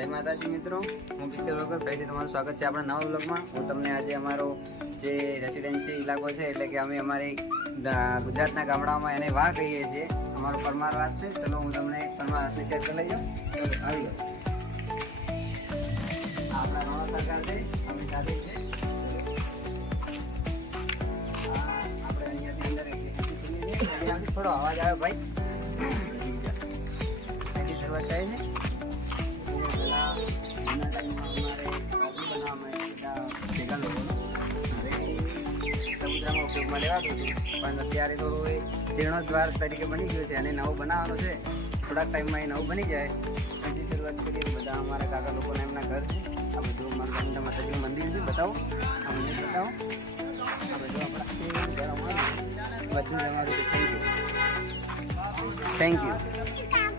જય માતાજી મિત્રો, હું પિત્તર વગર ફરીથી તમારું સ્વાગત છે આપણા નવા વ્લોગમાં। હું તમને આજે અમારો જે રેસિડેન્સી ઇલાકો છે એટલે કે અમે અમારી ગુજરાતના ગામડાઓમાં એને વાહ કહીએ છીએ, અમારો પરમાર વાસ છે। ચલો હું તમને પરમાર વાસની શેર કરી લઈ જાઉં। આવી ગયો આપણા નવા સરકાર છે, અમે સાથે છે। આપણે અહીંયાથી અંદર થોડો અવાજ આવ્યો ભાઈ, અહીંથી શરૂઆત થાય છે। ઉપયોગમાં લેવાતું હતું, પણ અત્યારે થોડું એ જીર્ણોદ્વાર તરીકે બની ગયું છે અને નવું બનાવવાનું છે। થોડાક ટાઈમમાં એ નવું બની જાય એથી શરૂઆત કરીએ। બધા અમારા કાકા લોકોના એમના ઘર છે। આ બધું માતા માતાજીનું મંદિર છે, બતાવો આ મંદિર બતાવો। આ બધું આપણા ઘર અમારું બધું જ અમારું છે। Thank you, thank you.